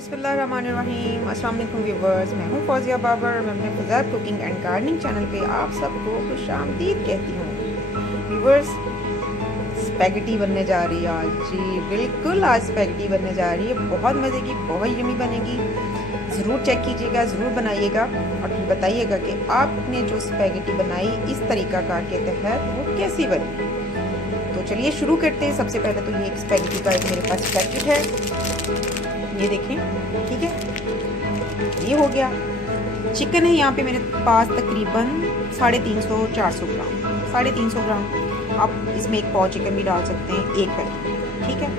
बिस्मिल्लाहिर्रहमानिर्रहीम। अस्सलाम वालेकुम व्यूवर्स, मैं हूँ फौजिया बाबर। मैं अपने फुज़ैब कुकिंग एंड गार्डनिंग चैनल पे आप सबको खुशामदीद कहती हूँ। व्यूवर्स, स्पैगेटी बनने जा रही है आज। जी बिल्कुल, आज स्पैगेटी बनने जा रही है। बहुत मज़े की, बहुत यमी बनेगी। ज़रूर चेक कीजिएगा, ज़रूर बनाइएगा और फिर बताइएगा कि आपने जो स्पैगेटी बनाई इस तरीक़ाकार के तहत वो कैसी बनी। तो चलिए शुरू करते हैं। सबसे पहले तो ये एक स्पैगेटी का एक मेरे पास पैकेट है, ये देखें, ठीक है। ये हो गया। चिकन है यहाँ पे मेरे पास तकरीबन 350-400 ग्राम, 350 ग्राम। आप इसमें एक पाव चिकन भी डाल सकते हैं, एक पैकेट, ठीक है।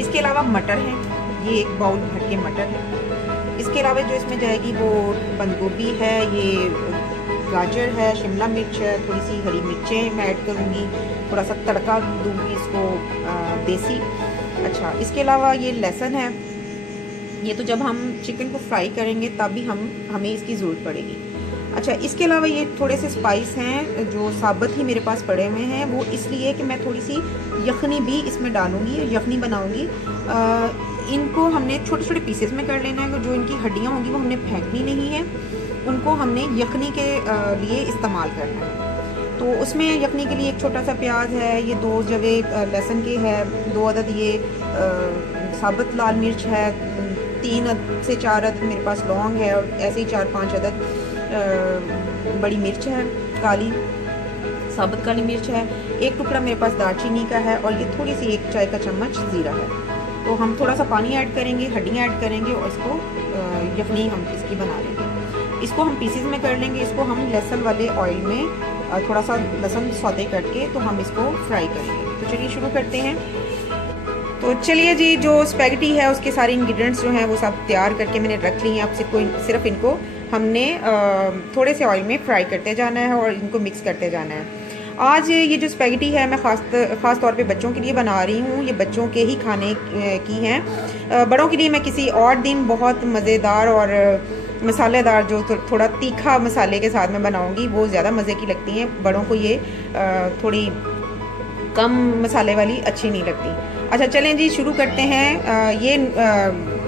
इसके अलावा मटर है, ये एक बाउल भर के मटर है। इसके अलावा जो इसमें जाएगी वो बंद गोभी है, ये गाजर है, शिमला मिर्च है, थोड़ी सी हरी मिर्चें मैं ऐड करूँगी, थोड़ा सा तड़का दूँगी इसको देसी। अच्छा, इसके अलावा ये लहसुन है, ये तो जब हम चिकन को फ्राई करेंगे तब भी हमें इसकी ज़रूरत पड़ेगी। अच्छा, इसके अलावा ये थोड़े से स्पाइस हैं जो साबुत ही मेरे पास पड़े हुए हैं, वो इसलिए कि मैं थोड़ी सी यखनी भी इसमें डालूँगी, यखनी बनाऊँगी। इनको हमने छोटे छोटे पीसेस में कर लेना है। जो इनकी हड्डियाँ होंगी वो हमने फेंकनी नहीं है, उनको हमने यखनी के लिए इस्तेमाल करना है। तो उसमें यखनी के लिए एक छोटा सा प्याज है, ये 2 जवे लहसुन के है, 2 अदद ये साबुत लाल मिर्च है, 3 से 4 अदद मेरे पास लौंग है और ऐसे ही 4-5 अदद बड़ी मिर्च है, काली साबुत काली मिर्च है। एक टुकड़ा मेरे पास दालचीनी का है और ये थोड़ी सी 1 चाय का चम्मच ज़ीरा है। तो हम थोड़ा सा पानी ऐड करेंगे, हड्डियाँ ऐड करेंगे और इसको यखनी हम इसकी बना लेंगे। इसको हम पीसेस में कर लेंगे। इसको हम लहसुन वाले ऑयल में थोड़ा सा लहसुन सौते करके तो हम इसको फ्राई करेंगे। तो चलिए शुरू करते हैं। तो चलिए जी, जो स्पैगेटी है उसके सारे इंग्रेडिएंट्स जो हैं वो सब तैयार करके मैंने रख ली हैं। अब सिर्फ इनको हमने थोड़े से ऑयल में फ्राई करते जाना है और इनको मिक्स करते जाना है। आज ये जो स्पैगेटी है मैं ख़ास तौर पे बच्चों के लिए बना रही हूँ। ये बच्चों के ही खाने की हैं। बड़ों के लिए मैं किसी और दिन बहुत मज़ेदार और मसालेदार जो थोड़ा तीखा मसाले के साथ में बनाऊँगी, वो ज़्यादा मज़े की लगती हैं। बड़ों को ये थोड़ी कम मसाले वाली अच्छी नहीं लगती। अच्छा चलें जी, शुरू करते हैं। ये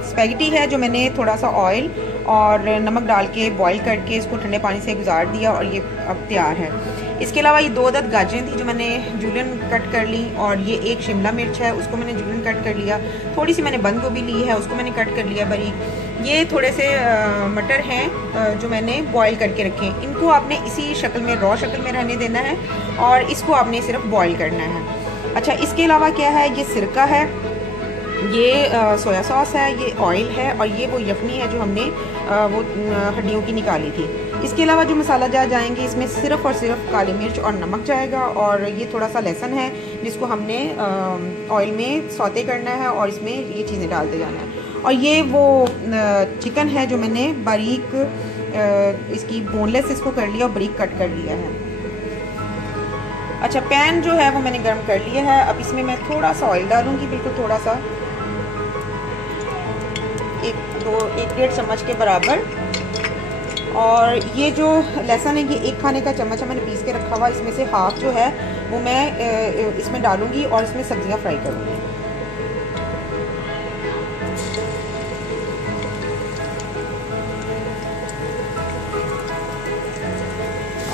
स्पैगेटी है जो मैंने थोड़ा सा ऑयल और नमक डाल के बॉईल करके इसको ठंडे पानी से गुजार दिया और ये अब तैयार है। इसके अलावा ये 2 अदद गाजरें थी जो मैंने जूलियन कट कर ली, और ये एक शिमला मिर्च है, उसको मैंने जूलियन कट कर लिया। थोड़ी सी मैंने बंद गोभी ली है, उसको मैंने कट कर लिया बारीक। ये थोड़े से मटर हैं जो मैंने बॉईल करके रखे हैं। इनको आपने इसी शक्ल में, रॉ शक्ल में रहने देना है और इसको आपने सिर्फ बॉईल करना है। अच्छा, इसके अलावा क्या है, ये सिरका है, ये सोया सॉस है, ये ऑयल है और ये वो यखनी है जो हमने वो हड्डियों की निकाली थी। इसके अलावा जो मसाला जार जाएंगे इसमें सिर्फ़ और सिर्फ काली मिर्च और नमक जाएगा, और ये थोड़ा सा लहसुन है जिसको हमने ऑयल में सौते करना है और इसमें ये चीज़ें डालते जाना है। और ये वो चिकन है जो मैंने बारीक इसकी बोनलेस इसको कर लिया और बारीक कट कर लिया है। अच्छा, पैन जो है वो मैंने गर्म कर लिया है। अब इसमें मैं थोड़ा सा ऑयल डालूंगी, बिल्कुल थोड़ा सा, 1-1.5 चम्मच के बराबर। और ये जो लहसुन है ये 1 खाने का चम्मच है, मैंने पीस के रखा हुआ। इसमें से हाफ जो है वो मैं इसमें डालूंगी और इसमें सब्जियां फ्राई करूंगी।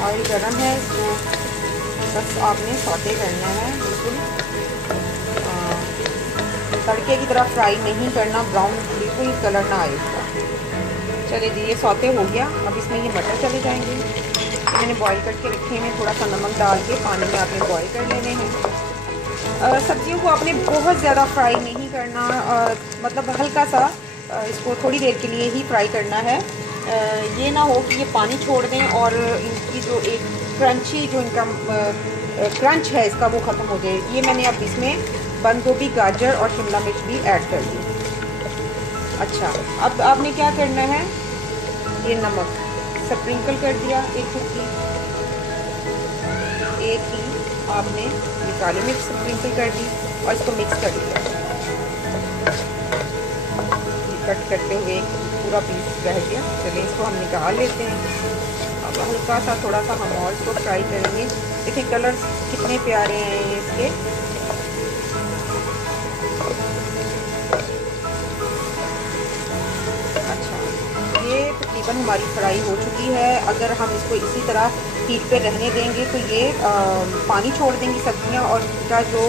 ऑयल गर्म है, इसको बस आपने सौते करना है, बिल्कुल तड़के की तरह फ्राई नहीं करना, ब्राउन बिल्कुल कलर ना आए इसका। चलिए जी, ये सौते हो गया। अब इसमें ये मटर चले जाएंगे। ये मैंने बॉईल करके रखे हैं, थोड़ा सा नमक डाल के पानी में आपने बॉईल कर लेने हैं। सब्जियों को आपने बहुत ज़्यादा फ्राई नहीं करना, मतलब हल्का सा इसको थोड़ी देर के लिए ही फ्राई करना है। ये ना हो कि ये पानी छोड़ दें और इनकी जो एक क्रंची जो इनका क्रंच है इसका वो ख़त्म हो जाए। ये मैंने अब इसमें बंद गोभी, गाजर और शिमला मिर्च भी ऐड कर दी। अच्छा, अब आपने क्या करना है, ये नमक स्प्रिंकल कर दिया, एक ही आपने ये काली मिर्च स्प्रिंकल कर दी और इसको मिक्स कर दिया। कट करते हुए पूरा पीस रह गया। चलिए इसको हम निकाल लेते हैं। अब हल्का सा थोड़ा सा हम और इसको फ्राई करेंगे। देखिए कलर्स कितने प्यारे हैं इसके। तकरीबन हमारी फ्राई हो चुकी है। अगर हम इसको इसी तरह हीट पे रहने देंगे तो ये पानी छोड़ देंगी सब्जियां, और इसका जो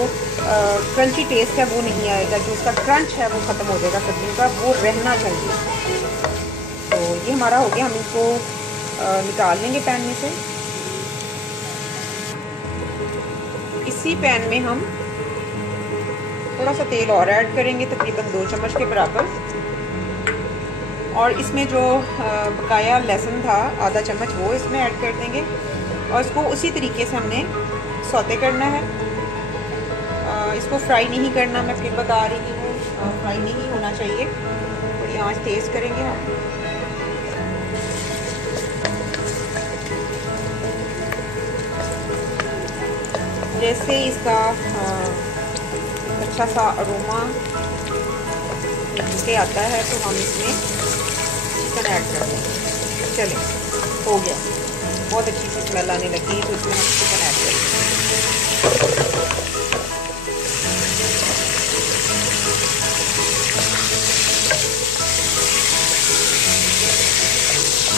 क्रंची टेस्ट है वो नहीं आएगा, जो उसका क्रंच है वो ख़त्म हो जाएगा सब्जियों का, वो रहना चाहिए। तो ये हमारा हो गया, हम इसको निकाल लेंगे पैन में से। इसी पैन में हम थोड़ा सा तेल और ऐड करेंगे, तकरीबन 2 चम्मच के बराबर, और इसमें जो बकाया लहसुन था आधा चम्मच वो इसमें ऐड कर देंगे, और इसको उसी तरीके से हमने सौते करना है। इसको फ्राई नहीं करना, मैं फिर बता रही हूँ, फ्राई नहीं होना चाहिए। थोड़ी आंच तेज़ करेंगे हम। जैसे इसका अच्छा सा अरोमा निकल के आता है तो हम इसमें चिकन ऐड कर देंगे। चलें, हो गया, बहुत अच्छी सी स्मेल आने लगी, तो इसमें हम चिकन ऐड करेंगे।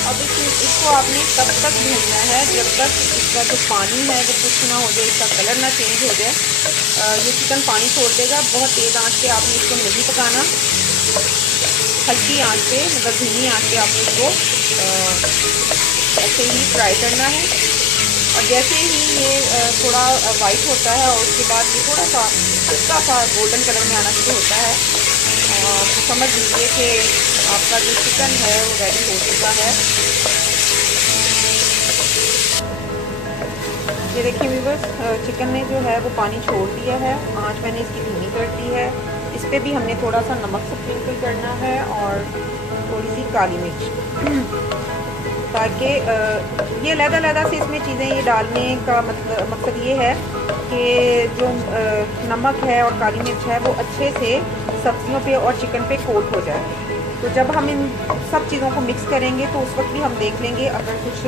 अब इसको आपने तब तक भूनना है जब तक इसका जो पानी है वो कुछ ना हो जाए, इसका कलर ना चेंज हो जाए। ये चिकन पानी छोड़ देगा। बहुत तेज़ आंच पे आपने इसको नहीं पकाना, हल्की आंच पे, मतलब धीमी आंच पे आपने इसको ऐसे ही फ्राई करना है। और जैसे ही ये थोड़ा वाइट होता है और उसके बाद ये थोड़ा सा हल्का सा गोल्डन कलर में आना शुरू होता है, तो समझ लीजिए कि आपका जो चिकन है वो रेडी हो चुका है। ये देखिए व्यूअर्स, चिकन ने जो है वो पानी छोड़ दिया है। आंच मैंने इसकी धीमी कर दी है। इस पर भी हमने थोड़ा सा नमक स्प्रिंकल करना है और थोड़ी सी काली मिर्च, ताकि ये अलग-अलग से इसमें चीज़ें ये डालने का मकसद ये है कि जो नमक है और काली मिर्च है वो अच्छे से सब्जियों पे और चिकन पे कोट हो जाए। तो जब हम इन सब चीज़ों को मिक्स करेंगे तो उस वक्त भी हम देख लेंगे, अगर कुछ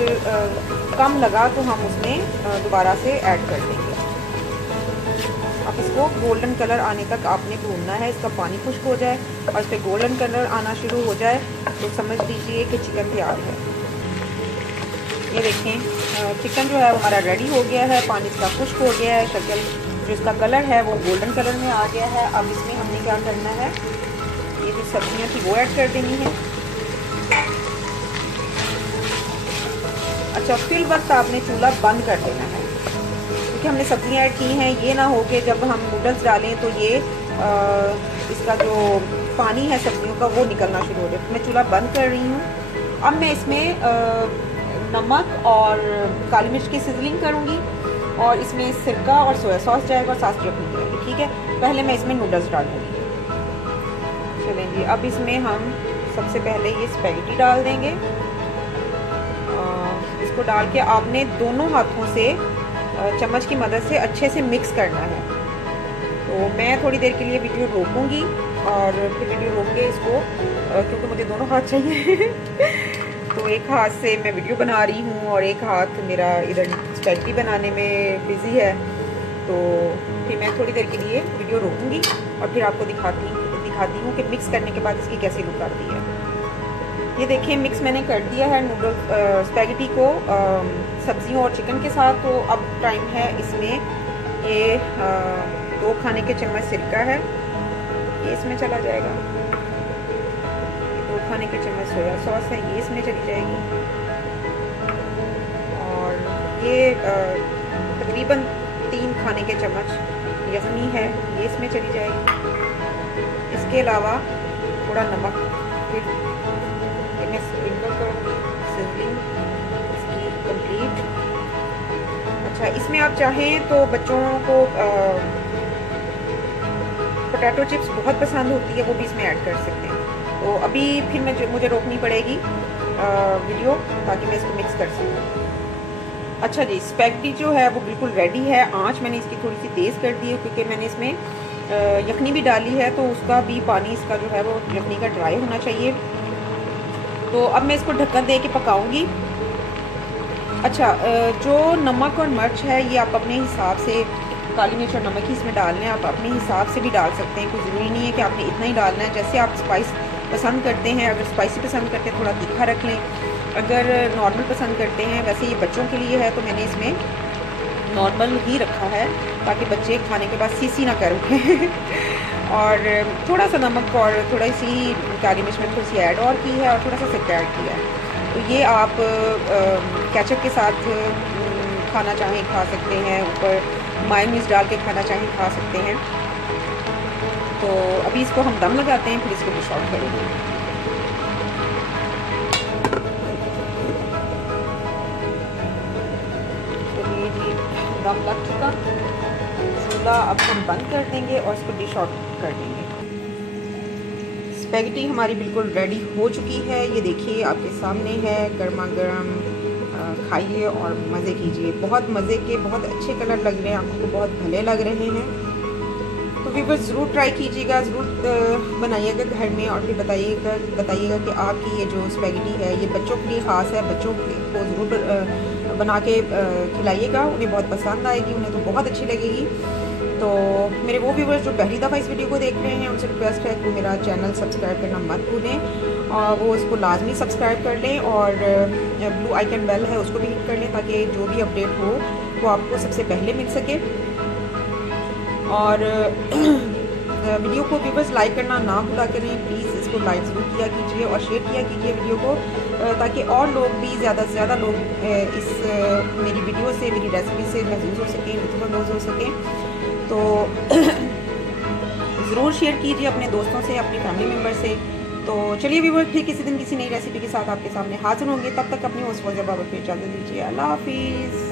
कम लगा तो हम उसमें दोबारा से ऐड कर देंगे। अब इसको गोल्डन कलर आने तक आपने भूनना है, इसका पानी खुश्क हो जाए और इस पर गोल्डन कलर आना शुरू हो जाए तो समझ लीजिए कि चिकन तैयार है। ये देखें, चिकन जो है वो हमारा रेडी हो गया है, पानी इसका खुश्क हो गया है, शक्ल जो इसका कलर है वो गोल्डन कलर में आ गया है। अब इसमें हमने क्या करना है, ये जो सब्जियां थी वो ऐड कर देनी है। अच्छा, फिर वक्त आपने चूल्हा बंद कर देना है, क्योंकि हमने सब्जियां ऐड की हैं। ये ना हो कि जब हम नूडल्स डालें तो ये इसका जो पानी है सब्जियों का वो निकलना शुरू हो जाए। मैं चूल्हा बंद कर रही हूँ। अब मैं इसमें नमक और काली मिर्च की सिजलिंग करूँगी, और इसमें सिरका और सोया सॉस जाएगा और सास चटनी जाएगी। ठीक है, पहले मैं इसमें नूडल्स डालूँगी। चलें जी, अब इसमें हम सबसे पहले ये स्पैगेटी डाल देंगे। इसको डाल के आपने दोनों हाथों से चम्मच की मदद से अच्छे से मिक्स करना है। तो मैं थोड़ी देर के लिए वीडियो रोकूंगी और फिर वीडियो रोक के इसको, क्योंकि मुझे दोनों हाथ चाहिए तो एक हाथ से मैं वीडियो बना रही हूँ और एक हाथ मेरा इधर स्पैगेटी बनाने में बिज़ी है। तो फिर मैं थोड़ी देर के लिए वीडियो रोकूंगी और फिर आपको दिखाती हूँ कि मिक्स करने के बाद इसकी कैसी लुक आती है। ये देखिए, मिक्स मैंने कर दिया है नूडल स्पैगेटी को सब्जियों और चिकन के साथ। तो अब टाइम है इसमें ये 2 खाने के चम्मच सिरका है, ये इसमें चला जाएगा। 2 खाने के चम्मच सोया सॉस है, ये इसमें चली जाएगी। और ये तकरीबन 3 खाने के चम्मच यखनी है, ये इसमें चली जाएगी। इसके अलावा थोड़ा नमक फिर मैं स्प्रिंकल करूँगी, सिजलिंग इसकी कंप्लीट। अच्छा, इसमें आप चाहें तो बच्चों को पोटैटो चिप्स बहुत पसंद होती है, वो भी इसमें ऐड कर सकते हैं। तो अभी फिर मुझे रोकनी पड़ेगी वीडियो, ताकि मैं इसको मिक्स कर सकूँ। अच्छा जी, स्पैगेटी जो है वो बिल्कुल रेडी है। आंच मैंने इसकी थोड़ी सी तेज़ कर दी है, क्योंकि मैंने इसमें यखनी भी डाली है, तो उसका भी पानी इसका जो है वो यखनी का ड्राई होना चाहिए। तो अब मैं इसको ढक्कन दे के पकाऊंगी। अच्छा, जो नमक और मिर्च है ये आप अपने हिसाब से, काली मिर्च और नमक ही इसमें डालना है, आप अपने हिसाब से भी डाल सकते हैं। कोई ज़रूरी नहीं है कि आपने इतना ही डालना है। जैसे आप स्पाइस पसंद करते हैं, अगर स्पाइसी पसंद करते हैं थोड़ा तीखा रख लें, अगर नॉर्मल पसंद करते हैं, वैसे ये बच्चों के लिए है तो मैंने इसमें नॉर्मल ही रखा है ताकि बच्चे खाने के बाद सी ना कर उठें और थोड़ा सा नमक और थोड़ा सी काली मिर्च में थोड़ी सी ऐड और की है और थोड़ा सा सिरका ऐड किया है। तो ये आप केचप के साथ खाना चाहें खा सकते हैं, ऊपर मायोनीज डाल के खाना चाहें खा सकते हैं। तो अभी इसको हम दम लगाते हैं, फिर इसको डिश आउट करेंगे। तो ये जी दम लग चुका, चूल्हा अब हम बंद कर देंगे और इसको डिश आउट कर देंगे। स्पैगेटी हमारी बिल्कुल रेडी हो चुकी है, ये देखिए आपके सामने है, गर्मा गर्म। खाइए और मज़े कीजिए, बहुत मज़े के, बहुत अच्छे कलर लग रहे हैं, आंखों को बहुत भले लग रहे हैं। तो व्यूअर्स ज़रूर ट्राई कीजिएगा, ज़रूर बनाइएगा घर में और फिर बताइएगा कि आपकी ये जो स्पैगेटी है ये बच्चों के लिए ख़ास है, बच्चों को ज़रूर बना के खिलाइएगा, उन्हें बहुत पसंद आएगी, उन्हें तो बहुत अच्छी लगेगी। तो मेरे वो व्यूअर्स जो पहली दफ़ा इस वीडियो को देख रहे हैं उनसे रिक्वेस्ट है कि मेरा चैनल सब्सक्राइब करना मत भूलें और वो इसको लाजमी सब्सक्राइब कर लें और ब्लू आइकन बेल है उसको भी हिट कर लें ताकि जो भी अपडेट हो वो आपको सबसे पहले मिल सके। और वीडियो को व्यूअर्स लाइक करना ना भूला करें, प्लीज़ इसको लाइक ज़रूर किया कीजिए और शेयर किया कीजिए वीडियो को, ताकि और लोग भी ज़्यादा से ज़्यादा लोग इस मेरी वीडियो से, मेरी रेसिपी से महसूस हो सकें, लुत्फ़अंदोज़ हो सकें। तो ज़रूर शेयर कीजिए अपने दोस्तों से, अपनी फैमिली मेम्बर से। तो चलिए व्यूअर्स, फिर किसी दिन किसी नई रेसिपी के साथ आपके सामने हाजिर होंगे, तब तक अपनी होस्ट फौजिया बाबर को इजाज़त दीजिए। अल्लाह हाफिज़।